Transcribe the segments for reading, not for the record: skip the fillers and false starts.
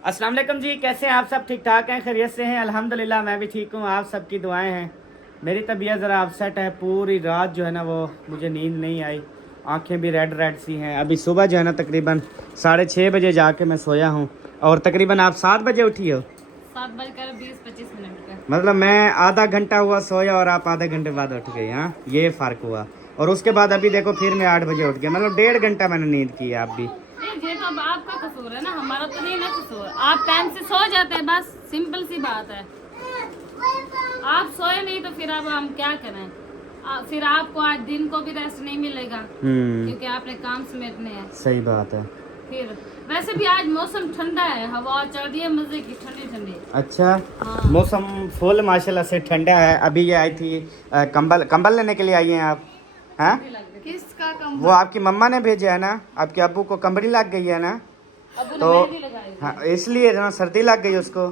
अस्सलाम वालेकुम जी, कैसे हैं आप सब? ठीक ठाक हैं, खैरियत से हैं? अल्हम्दुलिल्लाह मैं भी ठीक हूँ। आप सबकी दुआएं हैं। मेरी तबीयत ज़रा अपसेट है। पूरी रात जो है ना वो मुझे नींद नहीं आई। आंखें भी रेड रेड सी हैं। अभी सुबह जो है ना तकरीबन 6:30 बजे जाके मैं सोया हूँ और तकरीबन आप 7 बजे उठी हो। 7 बजकर 20-25 मिनट का। मतलब मैं आधा घंटा हुआ सोया और आप आधे घंटे बाद उठ गई। हाँ, ये फ़र्क हुआ। और उसके बाद अभी देखो फिर मैं 8 बजे उठ गया। मतलब 1.5 घंटा मैंने नींद की है। आप भी नहीं, ये तो अब आपका कसूर है ना, हमारा तो नहीं ना कसूर। आप टाइम से सो जाते हैं, बस सिंपल सी बात है। आप सोए नहीं तो फिर अब हम क्या करें? फिर आपको आज दिन को भी रेस्ट नहीं मिलेगा क्योंकि आपने काम समेटने हैं। सही बात है। फिर वैसे भी आज मौसम ठंडा है, हवा चल रही है मजे की, ठंडी ठंडी। अच्छा। हाँ। मौसम फुल माशाल्लाह से ठंडा है। अभी ये आई थी कंबल कंबल लेने के लिए आई हैं आप? हाँ, किसका कम? वो आपकी मम्मा ने भेजा है ना। आपके अब्बू को कंबली लग गई है ना, अबू ने तो मेहंदी लगाई हुई हाँ है। इसलिए ना सर्दी लग गई उसको।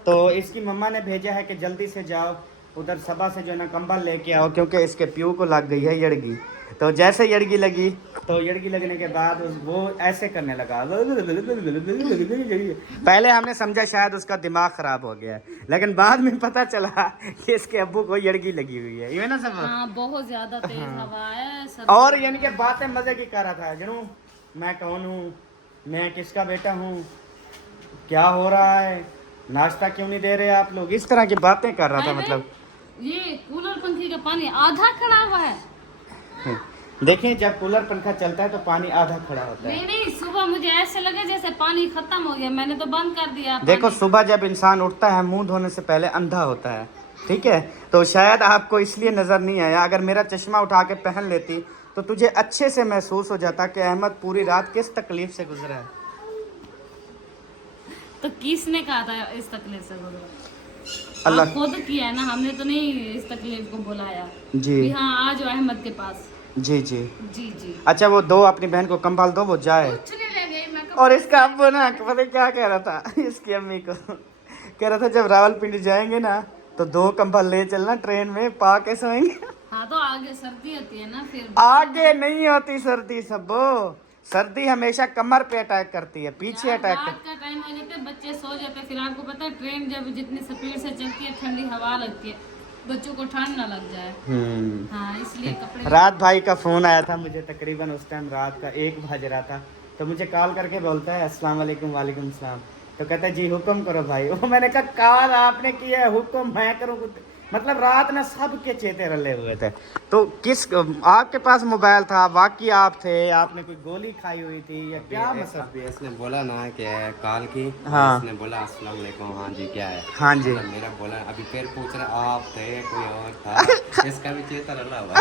तो इसकी मम्मा ने भेजा है कि जल्दी से जाओ उधर सबा से जो है ना कंबल लेके आओ, क्योंकि इसके प्यू को लग गई है यड़गी। तो जैसे यड़गी लगी तो यड़गी लगने के बाद वो ऐसे करने लगा। पहले हमने समझा शायद उसका दिमाग खराब हो गया है, लेकिन बाद में पता चला कि इसके अब्बू को यड़गी लगी हुई है। ये ना सब। हाँ, बहुत ज्यादा तेज हाँ। हवा है और यानी कि बातें मजे की कर रहा था जनू। मैं कौन हूँ, मैं किसका बेटा हूँ, क्या हो रहा है, नाश्ता क्यों नहीं दे रहे आप लोग, इस तरह की बातें कर रहा था। मतलब ये कूलर पंखे का पानी आधा खड़ा हुआ है। देखिए जब कूलर पंखा चलता है तो पानी आधा खड़ा होता है। नहीं नहीं, सुबह मुझे ऐसे लगे जैसे पानी खत्म हो गया, मैंने तो बंद कर दिया देखो पानी। सुबह जब इंसान उठता है मुंह धोने से पहले अंधा होता है, ठीक है? तो शायद आपको इसलिए नजर नहीं आया। अगर मेरा चश्मा उठा के पहन लेती तो तुझे अच्छे से महसूस हो जाता कि अहमद पूरी रात किस तकलीफ से गुजरा है। तो किसने कहा था इस तकलीफ से गुजरा? अल्लाह। आप खुद किया है ना, हमने तो नहीं इस तकलीफ को बुलाया। जी भी हाँ, आज अहमद के पास। जी जी। जी जी। अच्छा वो दो अपनी बहन को कंबल दो, वो जाए। कुछ नहीं ले गई मैं। और इसका अब्बू ना पता क्या कह रहा था इसकी अम्मी को, कह रहा था जब रावलपिंडी जाएंगे ना तो 2 कंबल ले चलना, ट्रेन में पा के सोएंगे। हाँ, तो आगे सर्दी होती है ना फिर। आगे नहीं होती सर्दी सबो। सर्दी हमेशा कमर पे अटैक करती है, पीछे यार, अटैक रात का टाइम हो जाता है, बच्चे सो जाते हैं, फिर आपको पता है ट्रेन जब जितनी स्पीड से चलती है ठंडी हवा लगती है, बच्चों को ठंड ना लग जाए। हाँ, इसलिए कपड़े। रात भाई का फोन आया था मुझे, तकरीबन उस टाइम रात का 1 बज रहा था। तो मुझे कॉल करके बोलता है अस्सलाम वालेकुम। वालेकुम सलाम। तो कहता है जी हुक्म करो भाई। वो मैंने कहा कॉल आपने किया है, हुक्म मैं करूँ? मतलब रात ना सबके चेते रले हुए थे। तो किस आपके पास मोबाइल था, वाकई आप थे, आपने कोई गोली खाई हुई थी या क्या मतलब? अभी इसने बोला ना कि कॉल की। हाँ। इसने बोला अस्सलाम वालेकुम, हाँ जी क्या है। हाँ जी। मतलब मेरा बोला, अभी फिर पूछ रहा आप थे कोई और था। इसका भी चेता रला हुआ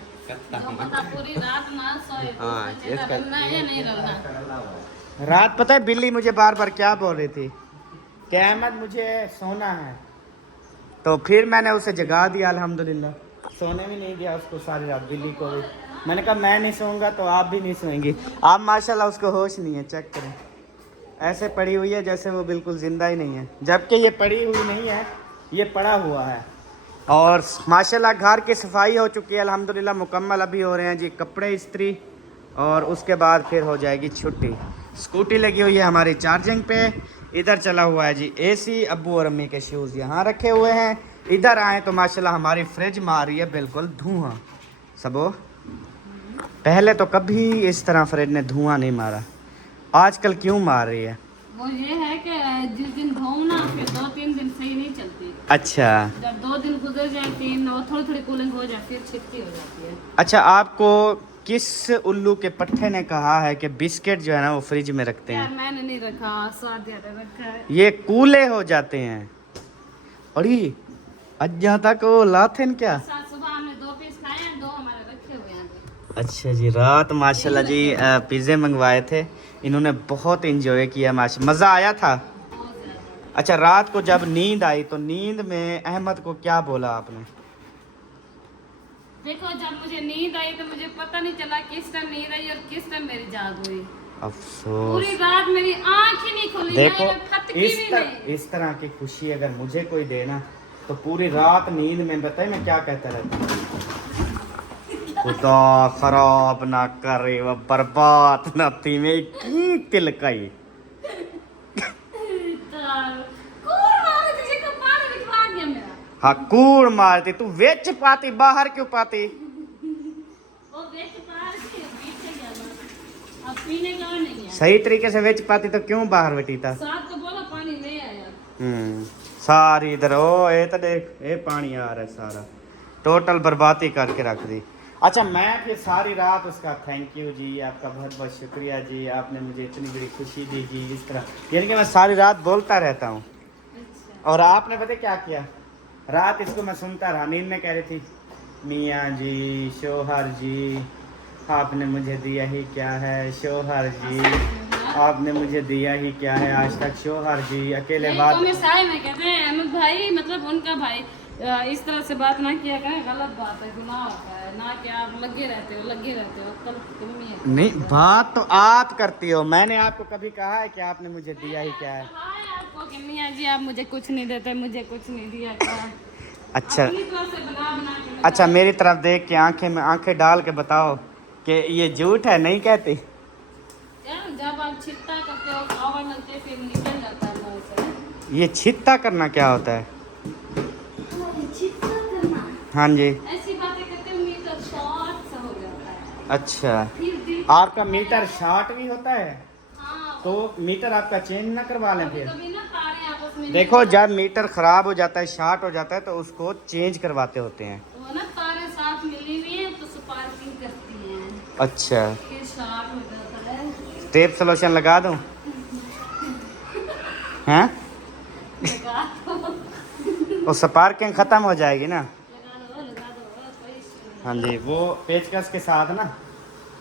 जो पता पूरी रात ना सोए तो हाँ, उसका चेता इसका- रलना है या नहीं रलना। रात पता है बिल्ली मुझे बार बार क्या बोल रही थी कि अहमद मुझे सोना है। तो फिर मैंने उसे जगा दिया अल्हम्दुलिल्लाह। सोने भी नहीं दिया उसको सारी रात, बिल्ली को भी। मैंने कहा मैं नहीं सोऊंगा तो आप भी नहीं सोएंगी। आप माशाल्लाह उसको होश नहीं है, चेक करें। ऐसे पड़ी हुई है जैसे वो बिल्कुल ज़िंदा ही नहीं है, जबकि ये पड़ी हुई नहीं है, ये पड़ा हुआ है। और माशाल्लाह घर की सफाई हो चुकी है अल्हम्दुलिल्लाह मुकम्मल। अभी हो रहे हैं जी कपड़े इस्त्री और उसके बाद फिर हो जाएगी छुट्टी। स्कूटी लगी हुई है हमारी चार्जिंग पे। इधर चला हुआ है जी एसी। अब्बू और अम्मी के शूज़ यहाँ रखे हुए हैं। इधर आए तो माशाल्लाह हमारी फ्रिज मार रही है बिल्कुल धुआं। सबो पहले तो कभी इस तरह फ्रिज ने धुआं नहीं मारा, आजकल क्यों मार रही है? वो ये है कि जिस दिन धो ना फिर 2-3 दिन सही नहीं चलती। अच्छा जब 2 दिन गुजर जाए, 3 और थोड़ी थोड़ी कूलिंग हो जाए, फिर छिटती हो जाती है। अच्छा, आपको किस उल्लू के पट्टे ने कहा है कि बिस्किट जो है ना वो फ्रिज में रखते यार हैं? मैंने नहीं रखा, सादिया ने रखा है। ये कूले हो जाते हैं। अरे अज्जा तक वो लाथेन क्या? सात सुबह हमने 2 पीस खाए हैं, 2 हमारे रखे हुए हैं। अच्छा जी, रात माशाल्लाह जी पिज़्ज़े मंगवाए थे इन्होंने, बहुत इंजॉय किया मज़ा आया था। बहुत ज्यादा। अच्छा रात को जब नींद आई तो नींद में अहमद को क्या बोला आपने? देखो, जब मुझे नींद आई तो मुझे पता नहीं चला किस टाइम नींद आई और किस टाइम मेरी जाग हुई। अफसोस। पूरी रात मेरी आंख ही नहीं खुली। देखो मैंने फटकी भी नहीं। इस तरह की खुशी अगर मुझे कोई देना तो पूरी रात नींद में बताए मैं क्या कहता रहता हूँ, खुदा खराब ना करे, वह बर्बाद ना थी में की तिलकई। हाँ कूड़ मारती तू वेच पाती बाहर क्यों पाती वो बेच पार के पीछे गया बस। अब पीने का नहीं है। सही तरीके से वेच पाती तो क्यों बाहर बेटी था साथ तो बोला पानी नहीं आया। सारी इधर ओ ये तो देख ये पानी आ रहा है सारा टोटल बर्बादी करके रख दी। अच्छा मैं फिर सारी रात उसका थैंक यू जी आपका बहुत बहुत शुक्रिया जी आपने मुझे इतनी बड़ी खुशी दी जी इस तरह यानी कि मैं सारी रात बोलता रहता हूँ। अच्छा। और आपने पता क्या किया रात इसको मैं सुनता रहा नींद में कह रही थी मियाँ जी शोहर जी आपने मुझे दिया ही क्या है शोहर जी आपने मुझे दिया ही क्या है आज तक शोहर जी अकेले नहीं, बात तो मैं साय में कहते हैं अहमद भाई मतलब उनका भाई इस तरह से बात ना किया करें गलत बात है गुनाह होता है ना कि आप लगे रहते हो कल तुम ही है। नहीं बात तो आप करती हो मैंने आपको कभी कहा है कि आपने मुझे दिया ही क्या है कहा है आपको कि मियाँ जी आप मुझे कुछ नहीं देते मुझे कुछ नहीं दिया क्या। अच्छा अपनी तरफ से बना बना के मैं अच्छा मेरी तरफ देख के आंखें में आंखें डाल के बताओ कि ये झूठ है नहीं कहती यार जब आप छिट्टा करते हो खावा मिलते फिर निकल जाता है मुंह से। ये छित्ता करना क्या होता है छिट्टा करना हाँ जी ऐसी बातें करते हुए मीटर शॉर्ट सा हो जाता है। अच्छा फिर दिल आपका मीटर शॉर्ट भी होता है हाँ तो मीटर आपका चेंज ना करवा लें फिर कभी ना तारे आपस में देखो जब मीटर खराब हो जाता है शॉर्ट हो जाता है तो उसको चेंज करवाते होते हैं। वो ना तारे साथ मिली हुई हैं तो स्पार्किंग करती हैं अच्छा फिर शॉर्ट हो जाता है। टेप सोल्यूशन लगा दूं हैं लगा दो वो स्पार्किंग खत्म हो जाएगी ना। लगा दो कोई issue नहीं। हाँ जी वो पेचकस के साथ ना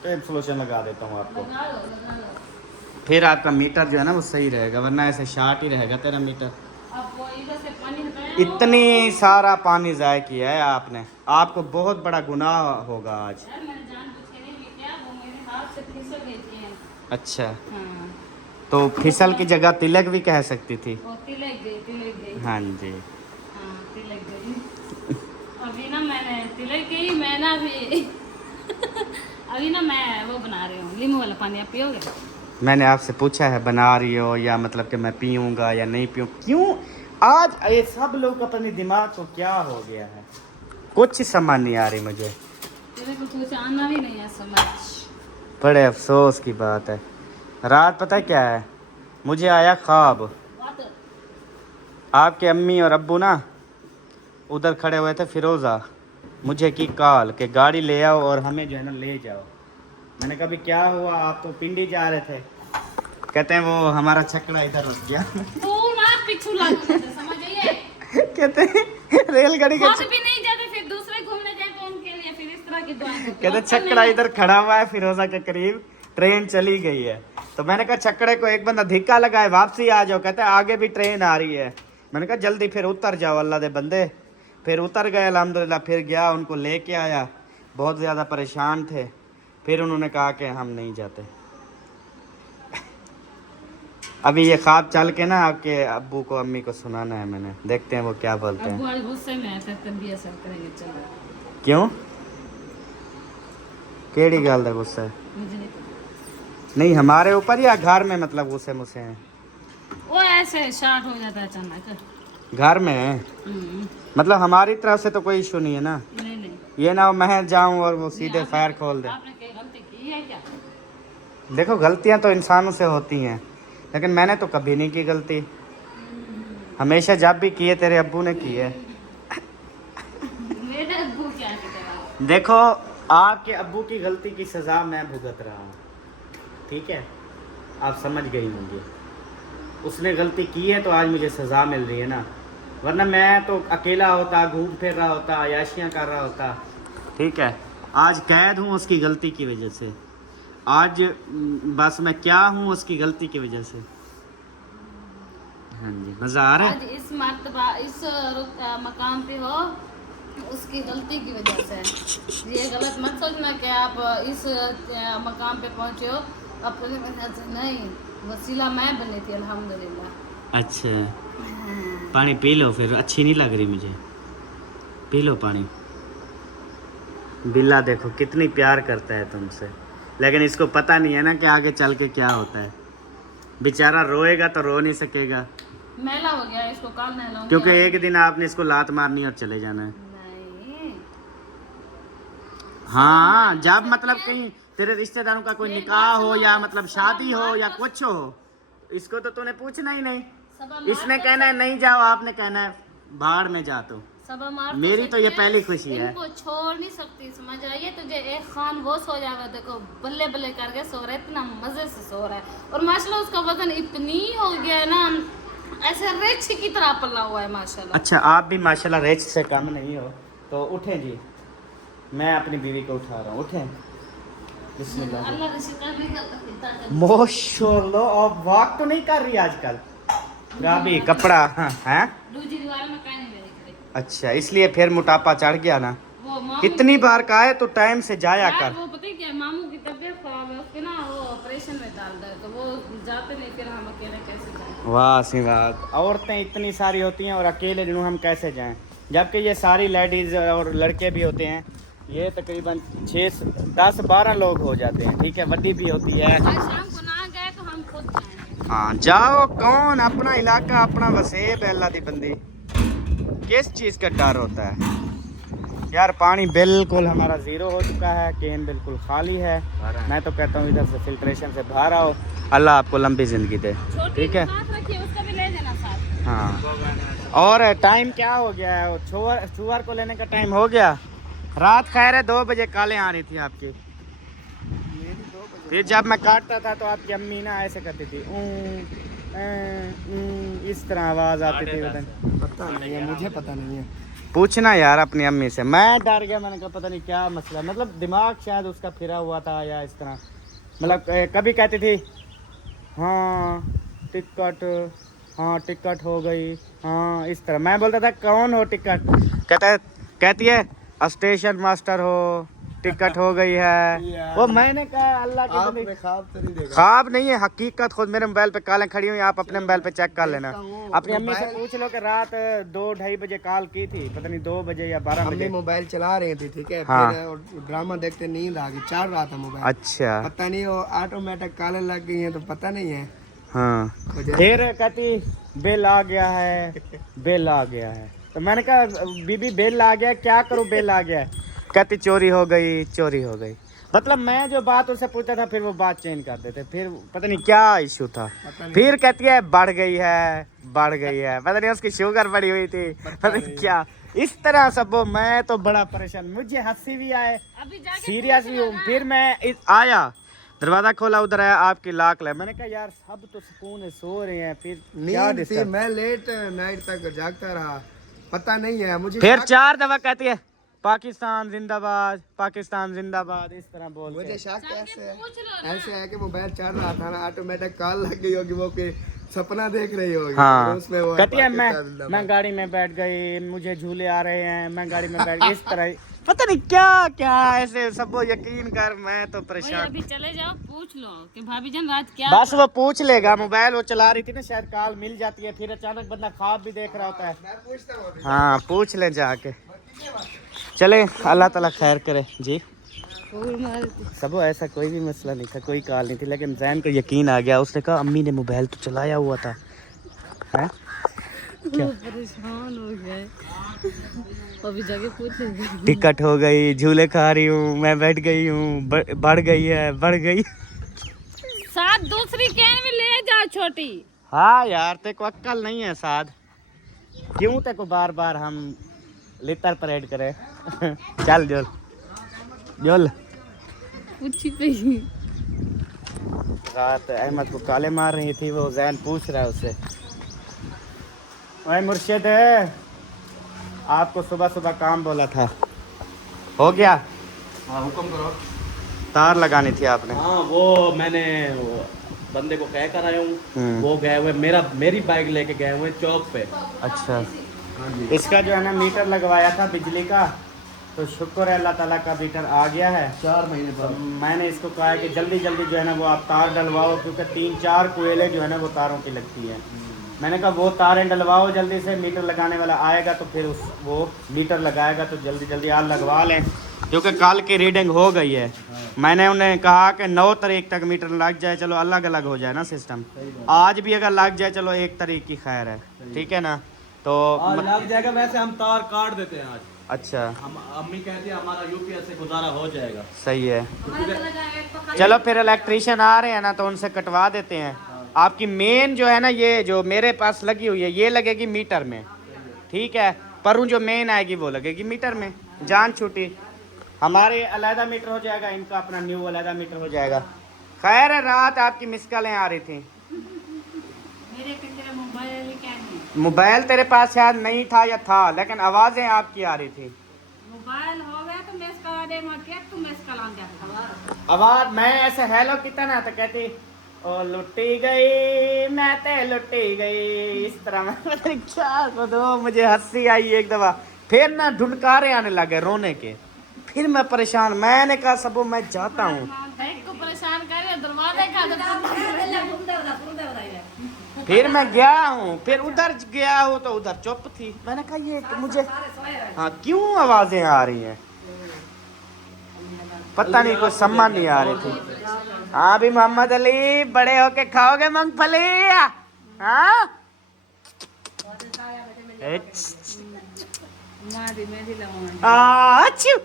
टेप सोल्यूशन लगा देता हूँ आपको लगा दो। फिर आपका मीटर जो है ना वो सही रहेगा वरना ऐसे शॉर्ट ही रहेगा तेरा मीटर। अब वो इधर से पानी हटाया इतनी सारा पानी ज़ाय किया है आपने आपको बहुत बड़ा गुनाह होगा आज। यार मैंने जानबूझ के नहीं किया वो मेरे हाथ से फिसल गई थी। अच्छा हाँ तो फिसल की जगह तिलक भी कह सकती थी। वो तिलक गई हाँ जी हाँ तिलक गई। अभी ना मैंने तिलक गई मैं ना अभी अभी ना मैं वो बना रही हूँ नींबू वाला पानी आप पियोगे। मैंने आपसे पूछा है बना रही हो या मतलब कि मैं पीऊँगा या नहीं पीऊँ क्यों आज ये सब लोग अपने दिमाग को क्या हो गया है कुछ समझ नहीं आ रही मुझे। तेरे को कुछ आना भी नहीं है समझ। बड़े अफसोस की बात है रात पता है क्या है मुझे आया ख्वाब बात आपके अम्मी और अब्बू ना उधर खड़े हुए थे फिरोज़ा मुझे की कॉल कि गाड़ी ले आओ और हमें जो है ना ले जाओ। मैंने कहा भी क्या हुआ आप तो पिंडी जा रहे थे कहते हैं वो हमारा छकड़ा इधर रुक गया तू ना पिछू लागू समझ आइए। कहते हैं रेलगाड़ी के खुद भी नहीं जाते फिर दूसरे घूमने जाते उनके लिए फिर इस तरह की दुआ कहते छकड़ा इधर खड़ा हुआ है फिरोज़ा के करीब ट्रेन चली गई है। तो मैंने कहा छकड़े को एक बंदा धिक्का लगाए वापसी आ जाओ कहते हैं आगे भी ट्रेन आ रही है। मैंने कहा जल्दी फिर उतर जाओ अल्लाह दे बंदे फिर उतर गए अल्हम्दुलिल्लाह फिर गया उनको लेके आया बहुत ज़्यादा परेशान थे फिर उन्होंने कहा कि हम नहीं जाते। अभी ये ख्वाब चल के ना आपके अब्बू को अम्मी को सुनाना है मैंने देखते हैं वो क्या बोलते अब वो हैं। आज गुस्से में है तब भी असर करेंगे चलो क्यों केड़ी गल का गुस्सा है मुझे नहीं पता। नहीं हमारे ऊपर या घर में मतलब गुस्से मुस्से हैं वो ऐसे शार्ट हो जाता है अचानक घर में है मतलब हमारी तरफ से तो कोई इशू नहीं है ना नहीं नहीं ये ना मैं जाऊं और वो सीधे फायर खोल दे। आपने क्या गलती की है क्या। देखो गलतियां तो इंसानों से होती हैं लेकिन मैंने तो कभी नहीं की गलती हमेशा जब भी किए तेरे अब्बू ने की है। मेरे अब्बू क्या कहते देखो आपके अब्बू की गलती की सज़ा मैं भुगत रहा हूँ ठीक है आप समझ गई होंगी उसने गलती की है तो आज मुझे सज़ा मिल रही है ना वरना मैं तो अकेला होता घूम फिर रहा होता अयाशियाँ कर रहा होता ठीक है। आज कैद हूँ उसकी गलती की वजह से आज बस मैं क्या हूँ उसकी गलती की वजह से। हाँ जी मज़ा आ रहा है। आज इस मर्तबा इस मकाम पे हो उसकी गलती की वजह से। ये गलत मत सोचना कि आप इस मकाम पे पहुंचे हो अपने वजह से नहीं वसीला मैं बनी थी अल्हम्दुलिल्लाह। अच्छा पानी पी लो फिर अच्छी नहीं लग रही मुझे पी लो पानी। बिल्ला देखो कितनी प्यार करता है तुमसे लेकिन इसको पता नहीं है ना कि आगे चल के क्या होता है। बेचारा रोएगा तो रो नहीं सकेगा मैला हो गया, इसको कल नहलाऊंगी। क्योंकि एक दिन आपने इसको लात मारनी और चले जाना है। नहीं, हाँ, जब मतलब कहीं तेरे रिश्तेदारों का कोई निकाह हो या मतलब शादी हो या कुछ हो, इसको तो तूने पूछना ही नहीं। इसने कहना है नहीं जाओ, आपने कहना है बाहर में जा। तो सब मार मेरी तो ये पहली खुशी है। इनको छोड़ नहीं सकती, समझ आइए तुझे। एक खान वो सो जाएगा, देखो बल्ले बल्ले करके सो रहा है, इतना मजे से सो रहा है। और माशाल्लाह उसका वजन इतनी हो गया है ना, ऐसे रेछ की तरह पला हुआ है माशाल्लाह। अच्छा, आप भी माशाल्लाह रेच से कम नहीं हो। तो उठें जी, मैं अपनी बीवी को उठा रहा हूँ। उठें, बिस्मिल्लाह। अल्लाह का शुक्र नहीं करता। माशाल्लाह, अब वॉक तो नहीं कर रही आजकल। भाभी कपड़ा है। दूसरी दीवार में कहीं नहीं रही। अच्छा, इसलिए फिर मोटापा चढ़ गया ना। वो मामू कितनी बार कहा है तो टाइम से जाया यार, कर। वो पता है क्या, मामू की तबीयत खराब है, उसके ना वो ऑपरेशन में डाल दे, तो वो जाते नहीं, फिर हम अकेले कैसे जाएं। वाह सी बात, औरतें इतनी सारी होती हैं और अकेले जो हम कैसे जाएं, जबकि ये सारी लेडीज और लड़के भी होते हैं। ये तकरीबन 6, 10, 12 लोग हो जाते हैं। ठीक है, वड्डी भी होती है। आज शाम को ना गए तो हम खुद जाएंगे। हाँ जाओ, कौन, अपना इलाका अपना वसेब है। अल्लाह दी बंदी, किस चीज़ का डर होता है यार। पानी बिल्कुल हमारा ज़ीरो हो चुका है, केन बिल्कुल खाली है। मैं तो कहता हूँ इधर से फिल्ट्रेशन से बाहर आओ। अल्लाह आपको लंबी ज़िंदगी दे। ठीक है, साथ रखिए, उसका भी ले देना साथ। हाँ। और टाइम क्या हो गया है? छुअर को लेने का टाइम हो गया। रात खैर है 2 बजे कालें आ रही थी आपकी। फिर जब मैं काटता था तो आपकी अम्मी ना ऐसे करती थी, इस तरह आवाज़ आती थी। पता नहीं है, मुझे पता नहीं है। पूछना यार अपनी अम्मी से। मैं डर गया, मैंने कहा पता नहीं क्या मसला, मतलब दिमाग शायद उसका फिरा हुआ था या इस तरह। मतलब कभी कहती थी हाँ टिकट, हाँ टिकट हो गई, हाँ इस तरह। मैं बोलता था कौन हो टिकट? कहती है स्टेशन मास्टर हो, टिकट हो गई है। वो मैंने कहा अल्लाह की आपने बंदी, ख्वाब तो नहीं देखा। ख्वाब नहीं है, हकीकत। खुद मेरे मोबाइल पे कॉलें खड़ी हुई, आप अपने मोबाइल पे चेक कर लेना। अपनी अम्मी से पूछ लो कि रात 2-2:30 बजे कॉल की थी, पता नहीं 2 बजे या 12 अम्मी बजे। मोबाइल चला रही थी, ठीक है। हाँ। फिर ड्रामा देखते नींद आ गई, चल रहा था मोबाइल। अच्छा, पता नहीं वो ऑटोमेटिक काले लग गई हैं, तो पता नहीं है। हाँ। फिर कहती बिल आ गया है, बिल आ गया है। तो मैंने कहा बीबी बिल आ गया, क्या करूँ, बिल आ गया है। कहती चोरी हो गई, चोरी हो गई। मतलब मैं जो बात उससे पूछता था फिर वो बात चेंज कर देते। फिर पता नहीं क्या इशू था। फिर कहती है बढ़ गई है, बढ़ गई है। पता नहीं उसकी शुगर बढ़ी हुई थी, पता नहीं क्या। इस तरह सब वो, मैं तो बड़ा परेशान, मुझे हंसी भी आए, अभी जाके सीरियस भी हूँ। फिर मैं आया, दरवाजा खोला, उधर आया आपकी लाख ले। मैंने कहा यार सब तो सुकून है, सो रहे हैं, फिर क्या नींद थी। disturb? मैं लेट नाइट तक जागता रहा, पता नहीं है मुझे। फिर 4 दफा कहती है पाकिस्तान जिंदाबाद, पाकिस्तान जिंदाबाद, इस तरह बोल मुझे के। शक ऐसे है, पूछ लो ना। ऐसे है कि मोबाइल चल रहा था ना, ऑटोमेटिक कॉल लग गई होगी, वो कोई सपना देख रही होगी। हाँ, और उसमें वो कहती है पाकिस्तान जिंदाबाद। मैं गाड़ी में बैठ गई, मुझे झूले आ रहे हैं, मैं गाड़ी में बैठ गई, इस तरह। पता नहीं क्या क्या ऐसे सब वो यकीन कर, मैं तो वही परेशान। अभी चले जाओ, पूछ लो कि भाभी जान रात क्या। बस वो पूछ लेगा, मोबाइल वो चला रही थी ना, शायद कॉल मिल जाती है। फिर अचानक बंदा ख्वाब भी देख रहा होता है। मैं पूछता हूँ अभी। हाँ, पूछ ले जाके। चले, अल्लाह ताला खैर करे जी। सब ऐसा कोई भी मसला नहीं था, कोई कॉल नहीं थी, लेकिन जैन को यकीन आ गया। उसने कहा अम्मी ने मोबाइल तो चलाया हुआ था। हैं? क्या? परेशान हो गए, अभी जाके पूछेंगे। टिकट हो गई, झूले खा रही हूँ, मैं बैठ गई हूँ, बढ़ गई है, बढ़ गई। साथ दूसरी कैन में ले जा छोटी। हाँ यार, तेरे को अक्ल नहीं है साद, क्यों तेरे को बार बार हम लिटर परेड करे। चल जोल जोल। पूछी पे ही। रात अहमद को काले मार रही थी, वो जैन पूछ रहा है उससे, भाई मुर्शिद आपको सुबह सुबह काम बोला था, हो गया? हाँ हुक्म करो। तार लगानी थी आपने। हाँ वो मैंने वो बंदे को कह कर आया हूँ, हम्म। वो गए हुए मेरी बाइक लेके गए हुए चौक पे। अच्छा, इसका जो है ना मीटर लगवाया था बिजली का, तो शुक्र है अल्लाह ताला का मीटर आ गया है। 4 महीने तो बाद मैंने इसको कहा है कि जल्दी जल्दी जो है ना वो आप तार डलवाओ, क्योंकि 3-4 कोयले जो है ना वो तारों की लगती है। मैंने कहा वो तारें डलवाओ जल्दी से, मीटर लगाने वाला आएगा तो फिर वो मीटर लगाएगा, तो जल्दी जल्दी आप लगवा लें, क्योंकि कल की रीडिंग हो गई है। मैंने उन्हें कहा कि 9 तारीख तक मीटर लग जाए, चलो अलग अलग हो जाए ना सिस्टम। आज भी अगर लग जाए चलो 1 तारीख की खैर है, ठीक है ना। तो आज लग जाएगा, वैसे हम तार काट देते हैं आज। अच्छा हम अम्मी कहती है हमारा यूपीएस से गुजारा हो जाएगा। सही है। हमारा चला जाएगा एक तो खाली- चलो फिर इलेक्ट्रिशियन आ रहे हैं ना, तो उनसे कटवा देते हैं। आपकी मेन जो है ना, ये जो मेरे पास लगी हुई है ये लगेगी मीटर में, ठीक है। पर जो मेन आएगी वो लगेगी मीटर में। जान छूटी, हमारे अलहदा मीटर हो जाएगा, इनका अपना न्यू अलहदा मीटर हो जाएगा। खैर है, रात आपकी मिस कॉलें आ रही थी। मेरे पे तेरा मोबाइल ही क्या नहीं, मोबाइल तेरे पास शायद नहीं था या था, लेकिन आवाज़ें आपकी आ रही थी। मोबाइल हो गया तो मैं इसका देगा क्या, तू मैं इसका लाऊं क्या। आवाज़ मैं ऐसे हेलो कितना ना तो कहती ओ लुटी गई मैं ते लुटी गई, इस तरह में पता नहीं क्या को दो। मुझे हंसी आई एक दफ़ा, फिर ना ढुनकारे आने लगे रोने के। फिर मैं परेशान, मैंने कहा सबो मैं जाता हूँ। देख को परेशान करे दरवाजे का फिर मैं गया हूँ, फिर उधर गया हूँ तो उधर चुप थी। मैंने कहा ये मुझे हाँ क्यों आवाज़ें आ रही हैं, पता नहीं कोई सम्मान नहीं आ रही थी। हाँ भी मोहम्मद अली बड़े होके खाओगे मूंगफली? हाँ आच्छू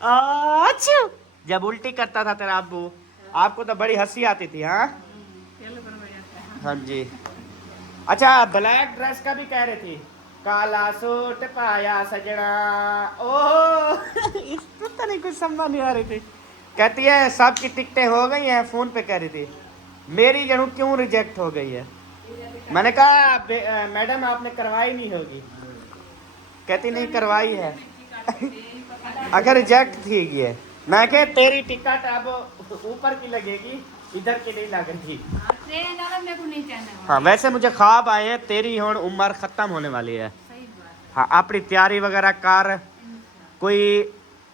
आच्छू। जब उल्टी करता था तेरा अब्बू, आपको तो बड़ी हंसी आती थी। हाँ हाँ जी। अच्छा ब्लैक ड्रेस का भी कह रही थी, काला सूट पाया सजना। ओह इसको तो नहीं कुछ समझ नहीं आ रही थी। कहती है सबकी टिकटें हो गई हैं, फ़ोन पे कह रही थी। मेरी जनू क्यों रिजेक्ट हो गई है? मैंने कहा मैडम आपने करवाई नहीं होगी। कहती नहीं करवाई है। अगर रिजेक्ट थी ये, मैं कह तेरी टिकट अब ऊपर की लगेगी, इधर की नहीं लगेगी। ट्रेन वाला मेरे को नहीं चलना। हाँ वैसे मुझे ख्वाब आए हैं, तेरी हुण उम्र ख़त्म होने वाली है। सही बात। हाँ अपनी तैयारी वगैरह कर, कोई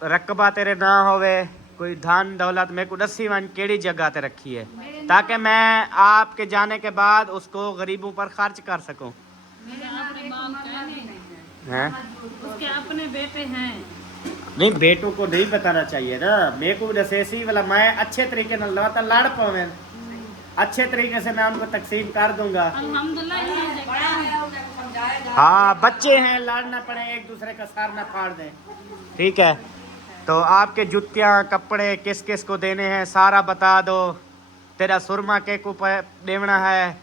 रकबा तेरे ना होवे, कोई धन दौलत। मेरे को दसी वन केड़ी जगह ते रखी है, ताकि मैं आपके जाने के बाद उसको गरीबों पर खर्च कर सकूं। मेरे अपने बाल कहने हैं उसके अपने बेटे हैं। नहीं बेटों को नहीं बताना चाहिए ना। मेरे को जैसे वाला मैं अच्छे तरीके से लड़ता लड़ पावे, अच्छे तरीके से मैं उनको तकसीम कर दूंगा। अल्हम्दुलिल्लाह ये जगह हाँ बच्चे हैं, लड़ना पड़े, एक दूसरे का सर ना फाड़ दें, ठीक है। तो आपके जूतियाँ कपड़े किस किस को देने हैं सारा बता दो। तेरा सुरमा के को देवना है,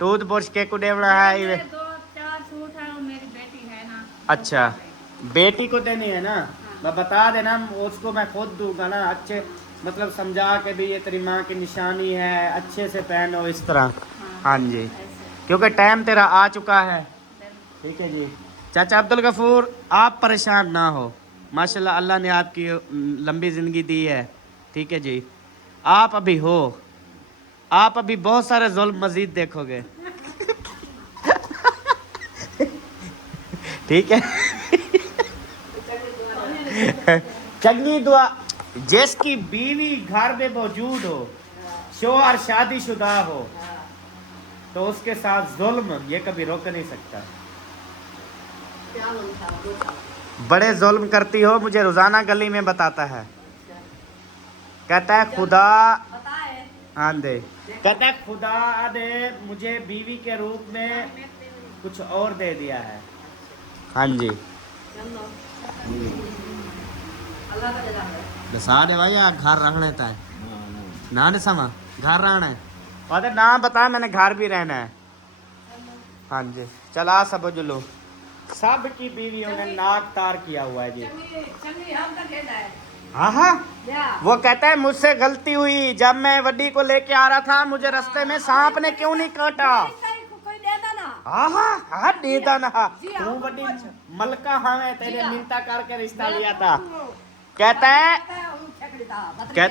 टूथ ब्रश के को देवना है। 2-4 सूट है और मेरी बेटी है ना। अच्छा बेटी को देनी है ना, मैं बता देना, उसको मैं खुद दूंगा ना। अच्छे मतलब समझा के भी ये तेरी माँ की निशानी है, अच्छे से पहनो इस तरह। हाँ जी क्योंकि टाइम तेरा आ चुका है, ठीक है जी। चाचा अब्दुल गफूर आप परेशान ना हो, माशाल्लाह अल्लाह ने आपकी लंबी ज़िंदगी दी है, ठीक है जी। आप अभी हो, आप अभी बहुत सारे जुल्म मजीद देखोगे, ठीक है। चंगी दुआ। जिसकी बीवी घर में मौजूद हो, शोहर शादीशुदा हो, तो उसके साथ जुल्म ये कभी रोक नहीं सकता। बड़े जुल्म करती हो, मुझे रोजाना गली में बताता है। कहता है खुदा हाँ दे, कहता है खुदा दे मुझे बीवी के रूप में कुछ और दे दिया है। हाँ जी दसा दे भाई घर रहना है ना, ने समा घर रहना है और ना बता, मैंने घर भी रहना है। हाँ जी चला सब जुलू, सब की बीवियों ने नाक तार किया हुआ है जी। हाँ हाँ वो कहता है मुझसे गलती हुई, जब मैं वड्डी को लेके आ रहा था मुझे रास्ते में सांप ने क्यों नहीं काटा। हाँ हाँ हाँ देता ना, तू वड्डी मलका हमें तेरे मिन्नता करके रिश्ता लिया था। कहता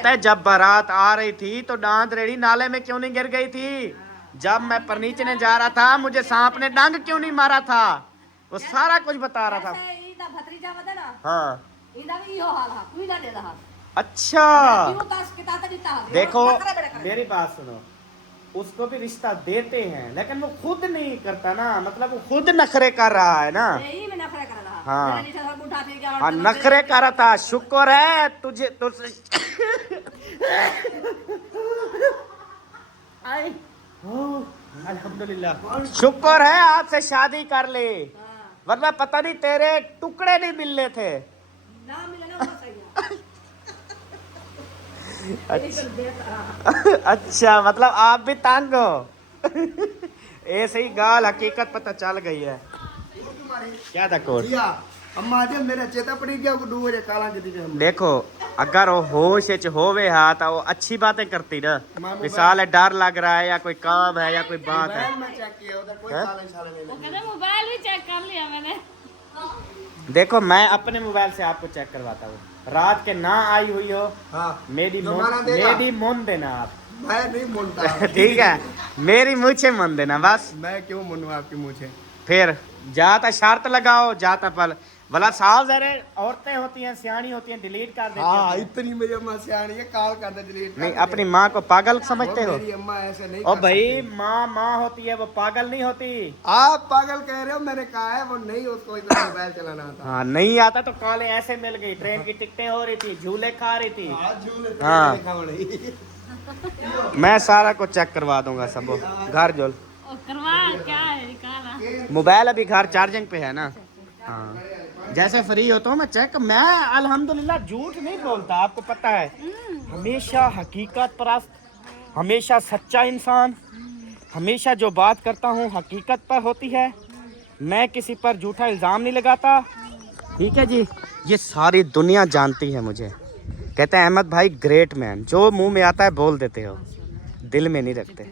है जब बारात आ रही थी तो डांत रेड़ी नाले में क्यों नहीं गिर गई थी, जब मैं फर्नीचर जा रहा था मुझे सांप ने डंग क्यों नहीं मारा था, वो सारा कुछ बता रहा था। हाँ अच्छा देखो मेरी बात सुनो, उसको भी रिश्ता देते हैं लेकिन वो खुद नहीं करता ना, मतलब वो खुद नखरे कर रहा है ना। हाँ हाँ नखरे कर रहा था। शुक्र है तुझे आई अल्हम्दुलिल्लाह, शुक्र है आपसे शादी कर ली, वरना पता नहीं तेरे टुकड़े नहीं मिलने थे। अच्छा, मतलब आप भी तंग हो। ऐसे ही गाल हकीकत पता चल गई है। क्या था कोट? अम्मा जी मेरा चेता पड़ी गया को 2 बजे काला जदी के। देखो अगर वो होश च होवे हा तो वो अच्छी बातें करती ना। मिसाल है डर लग रहा है या कोई काम है या कोई बात है। मोबाइल में चेक किया उधर कोई काला इशारा नहीं वो कहते मोबाइल भी चेक कर लिया मैंने। देखो मैं अपने मोबाइल से आपको चेक करवाता हूँ, रात के ना आई हुई हो हां मेरी जमाना देगा। मेरी मुन देना आप। मैं नहीं मुनता। ठीक है, मेरी मुझे मन देना बस। मैं क्यों मुनूं आपकी मुझे? फिर जाता शर्त लगाओ, जाता पल भला साल जरे औरतें होती हैं, सियानी होती हैं, डिलीट कर देती हाँ हैं। इतनी मेरी अम्मा सियानी है, कॉल कर दे डिलीट नहीं, अपनी माँ को पागल समझते हो? मेरी अम्मा ऐसे नहीं ओ कर भाई, सकती। माँ होती है, वो पागल नहीं होती। आप पागल कह रहे हो, मैंने कहा है वो नहीं, उसको इतना मोबाइल चलाना आता। हाँ नहीं आता तो कॉलें ऐसे मिल गई, ट्रेन की टिकटें हो रही थी, झूले खा रही थी। हाँ। मैं सारा कुछ चेक करवा दूंगा सब। घर जोल और करवा क्या है निकाला? मोबाइल अभी घर चार्जिंग पे है ना। हाँ, जैसे फ्री होता हूँ मैं चेक। मैं अल्हम्दुलिल्लाह झूठ नहीं बोलता, आपको पता है। हमेशा हकीकत परस्त, हमेशा सच्चा इंसान, हमेशा जो बात करता हूँ हकीकत पर होती है। मैं किसी पर झूठा इल्ज़ाम नहीं लगाता। ठीक है जी, ये सारी दुनिया जानती है मुझे। कहते हैं अहमद भाई ग्रेट मैन, जो मुंह में आता है बोल देते हो, दिल में नहीं रखते।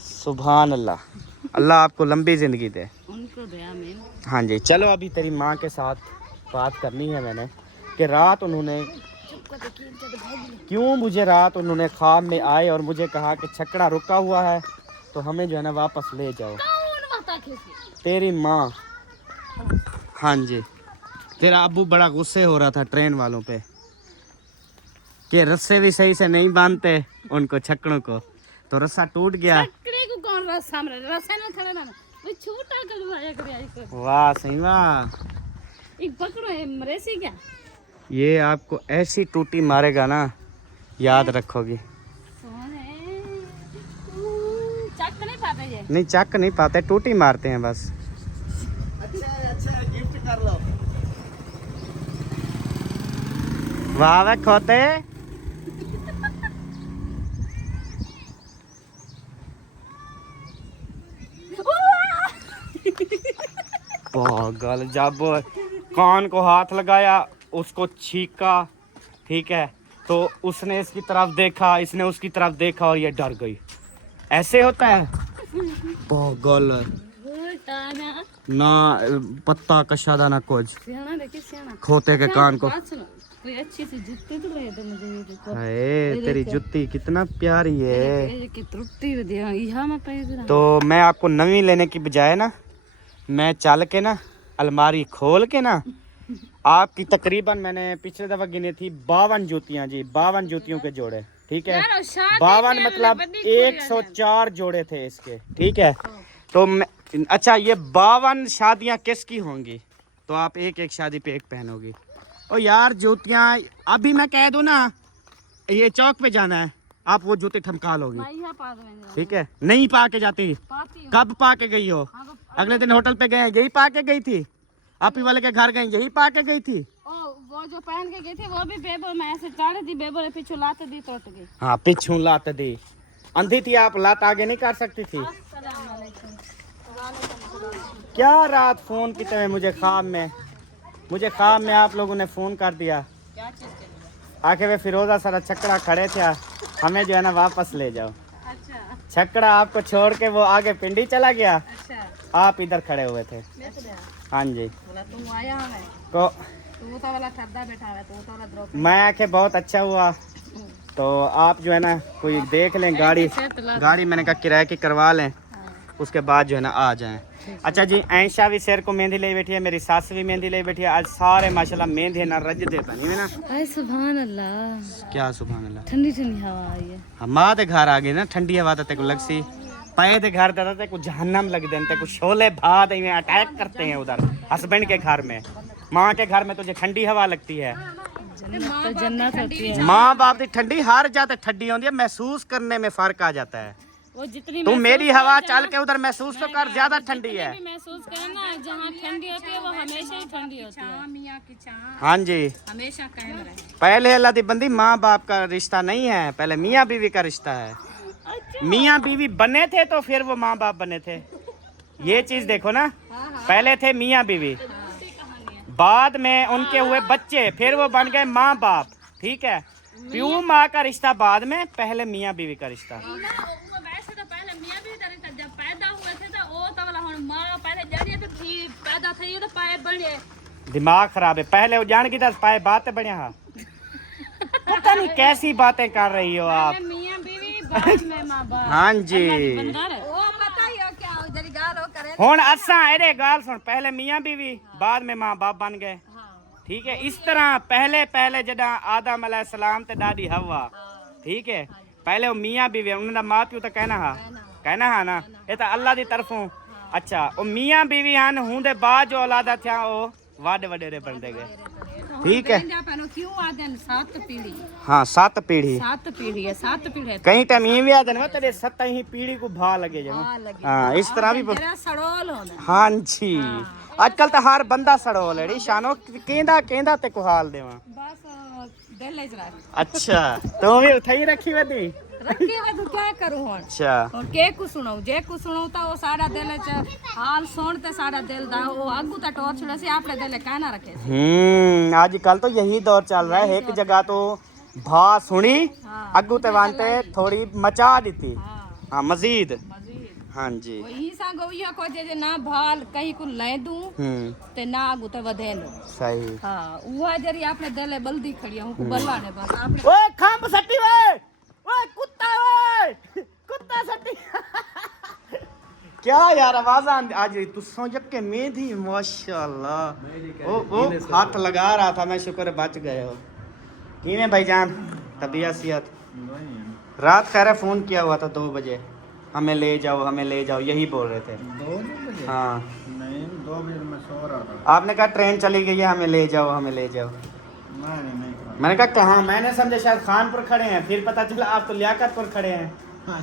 सुभान अल्लाह, अल्लाह आपको लंबी ज़िंदगी दे। उनको दया में। हाँ जी, चलो अभी तेरी माँ के साथ बात करनी है मैंने कि रात उन्होंने क्यों, मुझे रात उन्होंने ख्वाब में आए और मुझे कहा कि छकड़ा रुका हुआ है तो हमें जो है ना वापस ले जाओ। तेरी माँ। हाँ जी, तेरा अब्बू बड़ा गुस्से हो रहा था ट्रेन वालों पे कि रस्से भी सही से नहीं बांधते उनको, छकड़ों को, तो रस्सा टूट गया। छकड़े को कौन रस्सा में रस्सा में खड़ा ना वो छोटा करवाया करे इसको। वाह सही वाह। एक पकड़ो है मरेसी क्या? ये आपको ऐसी टूटी मारेगा ना, याद रखोगी। सोने चक नहीं पाते ये। नहीं चक नहीं पाते, टूटी मारते हैं बस। अच्छा गिफ्ट कर लो। वाह वे खोते। पागल, जब कान को हाथ लगाया उसको छीका, ठीक है, तो उसने इसकी तरफ देखा, इसने उसकी तरफ देखा और ये डर गई। ऐसे होता है पागल ना, पत्ता कशादा ना कुछ। सियाना देखिए सियाना। खोते के कान को। बात सुनो, कोई अच्छी सी जूते तो ले दो मुझे ये देखो। हाय तेरी जुत्ती कितना प्यारी है। ये की त्रुटि दिया यहां में पैसे। तो मैं आपको नवी लेने की बजाय ना, मैं चल के ना अलमारी खोल के ना आपकी तकरीबन मैंने पिछले दफा गिनी थी 52 जूतियां जी, 52 जूतियों के जोड़े। ठीक है, 52 मतलब 104 जोड़े थे इसके। ठीक है, तो मैं अच्छा ये 52 शादियां किसकी होंगी? तो आप एक एक शादी पे एक पहनोगी। ओ यार जूतियां अभी मैं कह दूं ना, ये चौक पे जाना है, आप वो जूते ठमका लोगी। ठीक है, नहीं पा के जाती। कब पा के गई हो? अगले दिन होटल पे गए, यही पा के गई थी। आपी वाले के घर गई, यही पा के गई थी। ओ वो जो पहन के गई थी वो भी बेबो में ऐसे चाड़ी थी, बेबो ने पीछे लात दी, टूट गई। हाँ पिछू लात दी, अंधी थी आप, लात आगे नहीं कर सकती थी। क्या रात फोन की तरह मुझे ख्वाब में आप लोगों ने फोन कर दिया। आखिर वे फिरोजा सारा छकड़ा खड़े थे, हमें जो है ना वापस ले जाओ। अच्छा छकड़ा आपको छोड़ के वो आगे पिंडी चला गया, अच्छा आप इधर खड़े हुए थे। हाँ जी, बोला तुम आया हमें तो तू तो वाला ठड्डा बैठा है, तू तो वाला द्रोप। मैं आखे बहुत अच्छा हुआ, तो आप जो है ना कोई देख लें गाड़ी मैंने कहा किराए की करवा लें, उसके बाद जो है ना आ जाएं। अच्छा जी, ऐशा भी सिर को मेहंदी ले बैठी है, मेरी सास भी मेहंदी ले बैठी है। आज सारे माशाल्लाह मेहंदी ना रज दे पानी है ना। हाय सुभान अल्लाह, क्या सुभान अल्लाह। ठंडी ठंडी हवा आई है। हमारे ते घर आ गई ना, ठंडी हवा तो तेको लग सी, पे ते घर दादा तेको जहन्नम लग देते, तेको शोले भात में अटैक करते हैं उधर हस्बैंड के घर में। माँ के घर में तुझे ठंडी हवा लगती है। तो जन्नत होती है। माँ बाप की ठंडी हर जाते ठंडी होती है, महसूस करने में फर्क आ जाता है। वो जितनी तू महसूस मेरी हवा करता है चल के उधर महसूस तो कर, ज्यादा ठंडी है। भी महसूस करे ना, जहाँ ठंडी होती है वो हमेशा ही ठंडी होती है। मियाँ की चाह हाँ जी, हमेशा कायम रहे। पहले अल्लाह दी बंदी माँ बाप का रिश्ता नहीं है, पहले मियाँ बीवी का रिश्ता है। मियाँ बीवी बने थे तो फिर वो माँ बाप बने थे। ये चीज देखो ना, पहले थे मियाँ बीवी, बाद में उनके हुए बच्चे, फिर वो बन गए माँ बाप। ठीक है, प्यू माँ का रिश्ता बाद में, पहले मियाँ बीवी का रिश्ता। वैसे तो पहले मियाँ भी तरह जब पैदा हुए थे तो वो तो वाला हुन माँ पहले जड़ी तो थी पैदा थी तो पाए बड़े। दिमाग खराब है, पहले वो जान की 10 पाए बातें बढ़िया। हाँ पता नहीं कैसी बातें कर रही हो आप। पहले मियाँ बीवी बाद में माँ बाप। हाँ जी, वो पता ही हो क्या जरी गाल हो करे। हुन असा अरे गाल सुन, पहले मियाँ बीवी बाद में माँ बाप बन गए। ठीक है, इस तरह पहले जदा आदम अलैहिस्सलाम ते दादी हवा, ठीक है, पहले वो मियाँ बीवी उन्होंने माँ प्यू तो कहना हा ना, ये तो अल्लाह की तरफों। अच्छा, वो मियाँ बीवी हैं होंदे बाद जो औलादा था वो वाडे वडेरे बनते गए। ठीक है, क्यों आदे 7 पीढ़ी। हाँ 7 पीढ़ी, 7 पीढ़ी है, 7 पीढ़ी है। कहीं टाइम ये भी आ जाने तेरे 7 ही पीढ़ी को भा लगे जाना। हाँ इस तरह भी जरा सड़ोल होना। हाँ जी, आजकल तो हर बंदा सड़ोल है शानो, केंदा ते को हाल देवा बस दिल इजरा। अच्छा, तो भी उठाई रखी वदी रखी वदू क्या करूं हुन। अच्छा, और के को सुनाऊं, जे को सुनाऊं तो वो सारा दिल च हाल सुनते सारा दिल दा वो आगू ता टॉर्च ले से आपने दिल का ना रखे। आजकल तो यही दौर चल रहा है, एक जगह तो भा सुनी अगू ते वांते थोड़ी मचा दी। हाँ मजीद, हाँ जी, वही सांगो ये को जे ना भाल कहीं को ले दूं ते ना आगू ते वधे लो। सही। हां वो जरी आपने दिल बल्दी खड़ी हूं को बल्लाने बस आपने। ओए खंभ सट्टी वे, ओए कुत्ता सट्टी क्या यार आवाज आज तू सोच के मेहंदी माशाल्लाह। ओ हाथ लगा रहा था मैं, शुक्र बच गए हो। किने भाईजान तबीयत सेहत? रात खैर फोन किया हुआ था 2 बजे, हमें ले जाओ यही बोल रहे थे। 2 बजे? हाँ नहीं 2 बजे मैं सो रहा था। आपने कहा ट्रेन चली गई है, हमें ले जाओ। नहीं मैंने कहा कहाँ, मैंने समझा शायद खानपुर खड़े हैं, फिर पता चला आप तो लियाकतपुर खड़े हैं।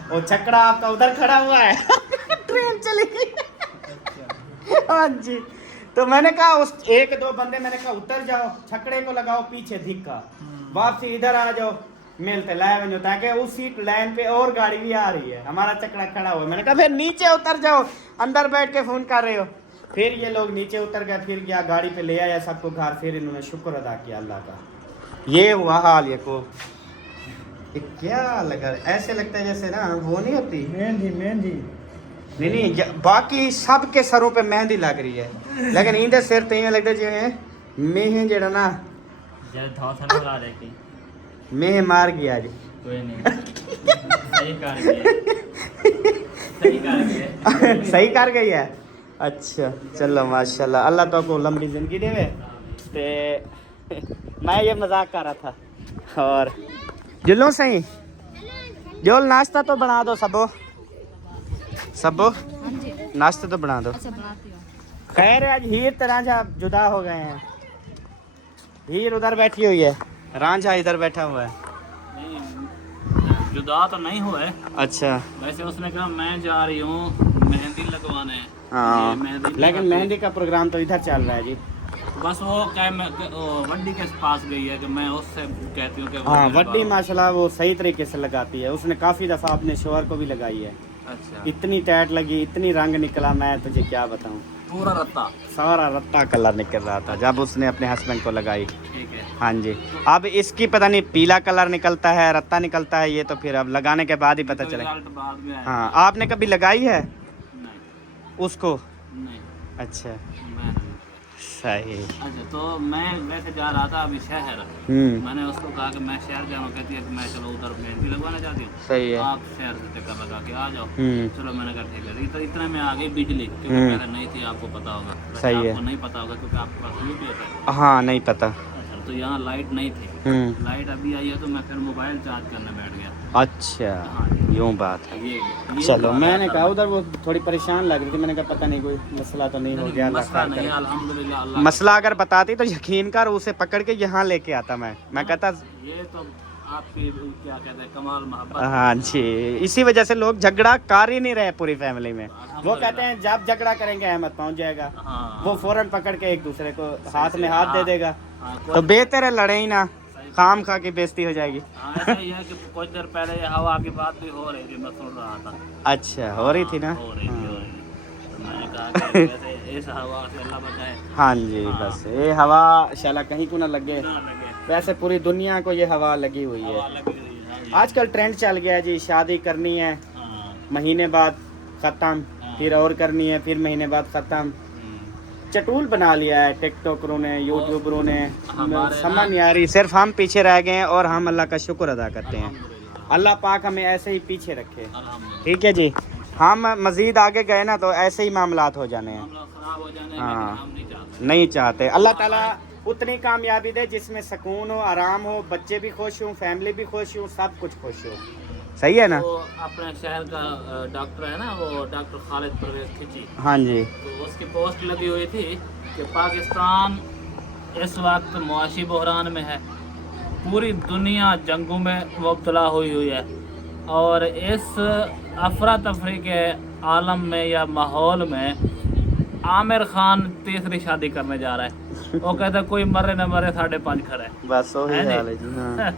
वो छकड़ा आपका उधर खड़ा हुआ है ट्रेन चली गई। हाँ जी, तो मैंने कहा उस 1-2 बंदे मैंने कहा उतर जाओ, छकड़े को लगाओ पीछे धिक्का, वापसी इधर आ जाओ मिलते लाए, ताकि उसी लाइन पे और गाड़ी भी आ रही है, हमारा चकड़ा खड़ा हुआ। मैंने कहा फिर नीचे उतर जाओ, अंदर बैठ के फोन कर रहे हो। फिर ये लोग नीचे उतर गए, फिर गया गाड़ी पे ले आया सबको घर, फिर इन्होंने शुक्र अदा किया अल्लाह का। ये हुआ हाल। ये को क्या लगा, ऐसे लगता है जैसे ना वो नहीं होती मेहंदी नहीं बाकी सब के सरों पे मेहंदी लग रही है, लेकिन इनके सिर ते लगता जिवें मेह जेड़ा ना मेह मार गया जी। कोई नहीं सही कर गई है। अच्छा चलो माशाल्लाह, अल्लाह तो को लंबी जिंदगी देवे। ते मैं ये मजाक कर रहा था। और जुल्लो सही जोल नाश्ता तो बना दो सबो नाश्ता तो बना दो। खैर आज हीर तो रांझा जुदा हो गए हैं, हीर उधर बैठी हुई है, रांझा इधर बैठा हुआ है। नहीं जुदा तो नहीं हुआ है। अच्छा, वैसे उसने कहा मैं जा रही हूँ मेहंदी लगवाने। हाँ मेहंदी लेकिन मेहंदी का प्रोग्राम तो इधर चल रहा है जी। बस वो क्या वड्डी के पास गई है कि मैं उससे कहती हूँ कि हाँ वड्डी माशाल्लाह वो सही तरीके से लगाती है, उसने काफ़ी दफ़ा अपने शोहर को भी लगाई है। अच्छा, इतनी टाइट लगी, इतनी रंग निकला, मैं तुझे क्या बताऊँ, पूरा रत्ता सारा रत्ता कलर निकल रहा था जब उसने अपने हस्बैंड को लगाई। ठीक है। हाँ जी, अब इसकी पता नहीं पीला कलर निकलता है, रत्ता निकलता है, ये तो फिर अब लगाने के बाद ही पता चलेगा। रिजल्ट बाद में आया। हाँ आपने कभी लगाई है नहीं उसको? नहीं अच्छा मैं नहीं। सही। अच्छा तो मैं वैसे जा रहा था अभी शहर, मैंने उसको कहा कि मैं शहर जाऊँ, कहती है कि मैं चलो उधर मेहंदी लगवाना चाहती हूँ, सही है। आप शहर से चक्कर लगा के आ जाओ। चलो मैंने कहा ठीक है। तो इतने में आ गई बिजली, क्योंकि पहले नहीं थी, आपको पता होगा। सही है। आपको नहीं पता होगा क्योंकि आपके पास यूपीएस है। हाँ नहीं पता। अच्छा तो यहाँ लाइट नहीं थी, लाइट अभी आई है तो मैं फिर मोबाइल चार्ज करने बैठ गया। अच्छा, यूँ बात है। ये चलो, बात मैंने है। कहा उधर वो थोड़ी परेशान लग रही थी, मैंने कहा पता नहीं कोई मसला तो नहीं हो गया। अल्लाह मसला खैर नहीं, करे। अल्हम्दुलिल्लाह अल्लाह मसला अगर बताती तो यकीन कर उसे पकड़ के यहाँ लेके आता मैं कहता। ये तो आपकी क्या कहते हैं कमाल मोहब्बत है। हाँ जी, इसी वजह से लोग झगड़ा कर ही नहीं रहे पूरी फैमिली में। वो कहते हैं जब झगड़ा करेंगे अहमद पहुंच जाएगा, हाँ वो फौरन पकड़ के एक दूसरे को हाथ में हाथ दे देगा। हाँ, तो बेहतर है लड़े ही ना, खाम खा के बेइज्जती हो जाएगी। हाँ, ऐसा ही है कि कुछ देर पहले ये हवा की बात भी हो रही थी, मैं सुन रहा था। अच्छा, हो रही थी ना। हो रही थी, हो रही थी। तो मैंने कहा कि वैसे इस हवा से अल्लाह बचाए हाँ जी, बस ये हवा शाला कहीं को ना लगे। ना लगे। वैसे पूरी दुनिया को ये हवा लगी हुई है। हवा लगी हुई है, हाँ जी। आजकल ट्रेंड चल गया है जी, शादी करनी है हाँ, महीने बाद खत्म, फिर और करनी है फिर महीने बाद खत्म। चटूल बना लिया है टिकटॉकरों ने, यूट्यूबरों ने। हमारे समझ नहीं आ रही, सिर्फ हम पीछे रह गए हैं और हम अल्लाह का शुक्र अदा करते हैं। अल्हम्दुलिल्लाह, अल्लाह पाक हमें ऐसे ही पीछे रखे। अल्हम्दुलिल्लाह। ठीक है जी, हम मजीद आगे गए ना तो ऐसे ही मामलात हो जाने हैं। हम लोग खराब हो जाने, हाँ। लेकिन हम नहीं चाहते। नहीं चाहते। अल्लाह ताला उतनी कामयाबी दे जिसमें सुकून हो, आराम हो, बच्चे भी खुश हों, फैमिली भी खुश हो, सब कुछ खुश हो। सही है ना। वो अपने शहर का डॉक्टर है ना, वो डॉक्टर खालिद परवेज खिची, हाँ जी, तो उसकी पोस्ट लगी हुई थी कि पाकिस्तान इस वक्त मुआशी बहरान में है, पूरी दुनिया जंगों में मुब्तला हुई हुई है, और इस अफरा तफरी के आलम में या माहौल में आमिर खान तीसरी शादी करने जा रहा है। वो कहता है कोई मरे न मरे 5.5 खड़े। बस वही है हाल है जी। हाँ।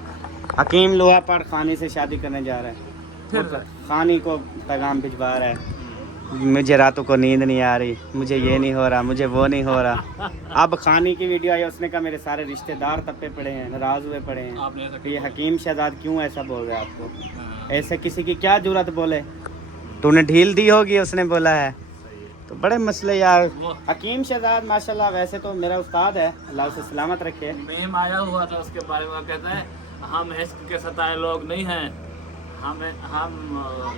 हकीम लोहा पर खानी से शादी करने जा रहा है, वो खानी को पैगाम भिजवा रहा है, मुझे रातों को नींद नहीं आ रही, मुझे ये नहीं हो रहा, मुझे वो नहीं हो रहा। अब खानी की वीडियो आई, उसने कहा मेरे सारे रिश्तेदार तपे पड़े हैं, नाराज हुए पड़े हैं। आपने ऐसा तो ये हकीम शहजाद क्यों ऐसा बोल रहा है आपको? हाँ, ऐसे किसी की क्या जरूरत बोले? तूने ढील दी होगी, उसने बोला है। सही है। तो बड़े मसले यार। वो हकीम शहजाद माशाल्लाह वैसे तो मेरा उस्ताद है, अल्लाह उसे सलामत रखे। मेम आया हुआ था उसके बारे में, वो कहता है हम इश्क के सताए लोग नहीं हैं, हम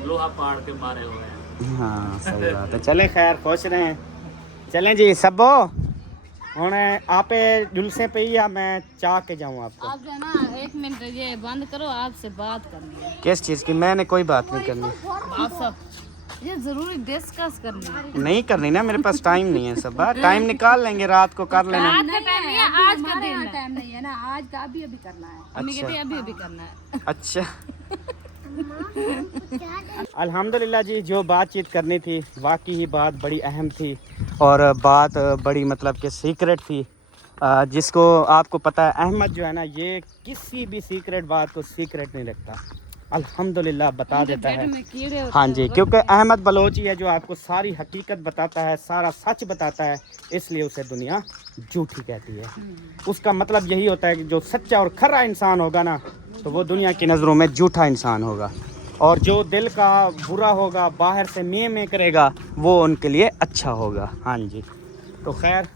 लोहा पाड़ के मारे हुए हैं। हाँ सही बात है। चले खैर, खुश रहें। चलें जी सबो, हुण आपे जुलसे पे ही या मैं चाह के जाऊँ आपको? आप जो है ना 1 मिनट ये बंद करो, आपसे बात करनी है। किस चीज़ की? मैंने कोई बात नहीं करनी। आप सब ये जरूरी डिस्कस करनी है। नहीं करनी ना, मेरे पास टाइम नहीं है। सब टाइम निकाल लेंगे, रात को कर लेना। रात का टाइम नहीं है, आज का दिन है। टाइम नहीं है ना, आज का अभी अभी करना है। अम्मी कहती है अभी अभी करना है। अच्छा। अल्हम्दुलिल्लाह जी, जो बातचीत करनी थी वाकई ही बात बड़ी अहम थी, और बात बड़ी मतलब कि सीक्रेट थी, जिसको आपको पता है अहमद जो है ना, ये किसी भी सीक्रेट बात को सीक्रेट नहीं रखता, अल्हम्दुलिल्लाह बता देता है। में कीड़े होते हाँ जी, क्योंकि अहमद बलोची है जो आपको सारी हकीकत बताता है, सारा सच बताता है, इसलिए उसे दुनिया झूठी कहती है। उसका मतलब यही होता है कि जो सच्चा और खरा इंसान होगा ना, तो वो दुनिया की नज़रों में झूठा इंसान होगा, और जो दिल का बुरा होगा, बाहर से में करेगा, वो उनके लिए अच्छा होगा। हाँ जी, तो खैर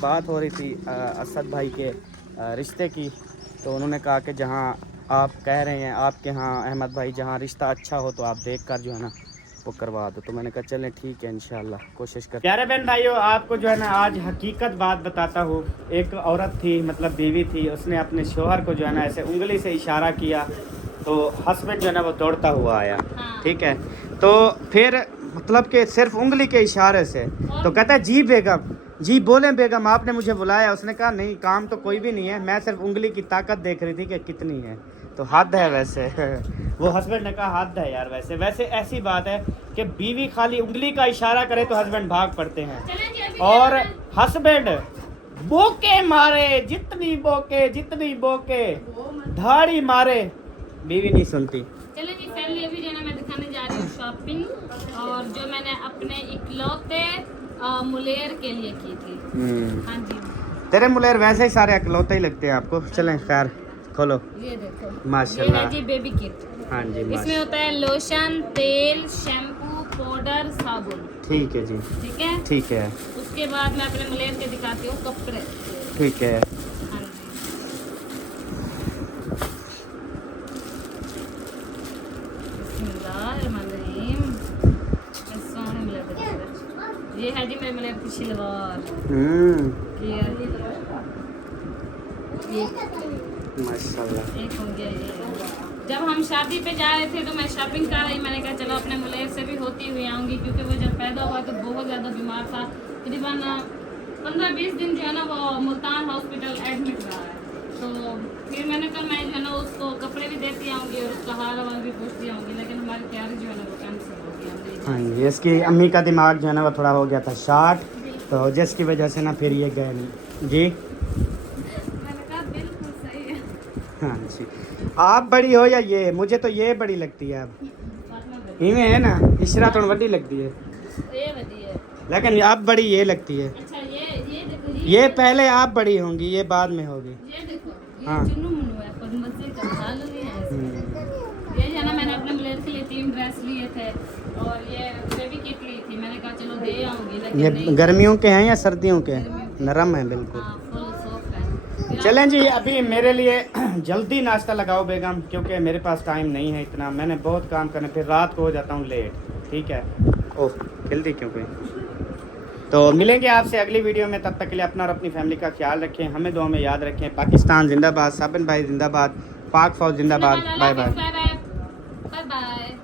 बात हो रही थी असद भाई के रिश्ते की, तो उन्होंने कहा कि जहाँ आप कह रहे हैं आपके यहाँ अहमद भाई जहाँ रिश्ता अच्छा हो तो आप देख कर जो है ना वो करवा दो। तो मैंने कहा चलें ठीक है, इंशाल्लाह कोशिश कर। प्यारे बहन भाइयों, आपको जो है ना आज हकीकत बात बताता हूँ। एक औरत थी, मतलब बीवी थी, उसने अपने शोहर को जो है ना ऐसे उंगली से इशारा किया, तो हस्बैंड जो है ना वो दौड़ता हुआ आया। ठीक है, तो फिर मतलब कि सिर्फ उंगली के इशारे से, तो कहता है जी बेगम, जी बोलें बेगम, आपने मुझे बुलाया। उसने कहा नहीं, काम तो कोई भी नहीं है, मैं सिर्फ उंगली की ताकत देख रही थी कि कितनी है। तो हद है वैसे। वो हस्बैंड ने कहा हद है यार, वैसे ऐसी बात है कि बीवी खाली उंगली का इशारा करे तो हस्बैंड भाग पड़ते हैं, और हस्बैंड बोके मारे, जितनी बोके धाड़ी मारे, बीवी नहीं सुनती। चलो जी फैमिली, अभी जो है ना मैं दिखाने जा रही हूँ शॉपिंग, और जो मैंने अपने इकलौते मुलेर के लिए की थी। हाँ जी, तेरे मुलेर वैसे ही सारे अकलौते ही लगते हैं आपको। चलें खैर, खोलो। ये देखो, ये माशाल्लाह। है जी बेबी किट। हाँ जी, इसमें होता है लोशन, तेल, शैम्पू, पाउडर, साबुन। ठीक है जी, ठीक है, ठीक है, उसके बाद मैं अपने मुलेर के दिखाती हूँ कपड़े। ठीक है। हाँ जी, बिस्मिल्लाहिर्रहमानिर्रहीम। ये सोने मुलेर के कपड़े। ये है जी मेरे मुलेर की शलवार। ये माशाल्लाह। एक हो गया ये। जब हम शादी पे जा रहे थे तो मैं शॉपिंग कर रही, मैंने कहा चलो अपने मुलेर से भी होती हुई आऊँगी, क्योंकि वो जब पैदा हुआ तो बहुत ज़्यादा बीमार था। तकरीबन 15-20 दिन जो है ना वो मुल्तान हॉस्पिटल एडमिट रहा है। तो फिर मैंने कहा मैं जो है ना उसको कपड़े भी देती आऊँगी और उसका हाल हवाल भी पूछती आऊँगी, लेकिन हमारी तैयारी जो है ना वो कैंसिल हो गई। हमने हाँ जी, इसकी अम्मी का दिमाग जो है ना वो थोड़ा हो गया था शार्ट, तो जिसकी वजह से ना फिर ये गए नहीं जी। मैंने कहा बिल्कुल सही है। हाँ जी, आप बड़ी हो या ये, मुझे तो ये बड़ी लगती है। अब फातिमा बड़ी इवें है ना, इशरा थोड़ी बड़ी लगती है, ये बढ़िया है। लेकिन आप बड़ी ये लगती है। अच्छा ये देखो ये पहले आप बड़ी होंगी, ये बाद में होगी। ये देखो ये हाँ। चुन्नू मुन्नू है, पर मजे का हाल नहीं है ऐसे। हम्म। ये जो है ना मैंने अपने मुलेर के लिए 3 ड्रेस लिए थे और ये बेबी किट ली थी, मैंने कहा चलो दे आऊंगी, लेकिन ये नहीं। गर्मियों के हैं या सर्दियों के? गर्मियों नरम है बिल्कुल। हाँ फुल सॉफ्ट है। फिर चलें जी, अभी मेरे लिए जल्दी नाश्ता लगाओ बेगम, क्योंकि मेरे पास टाइम नहीं है इतना, मैंने बहुत काम करने, फिर रात को हो जाता हूँ लेट। ठीक है? ओह जल्दी क्यों कोई। तो मिलेंगे आपसे अगली वीडियो में, तब तक के लिए अपना और अपनी फैमिली का ख्याल रखें, हमें दुआ में याद रखें। पाकिस्तान जिंदाबाद, साबिन भाई जिंदाबाद, पाक फौज जिंदाबाद। Bye bye. Bye bye.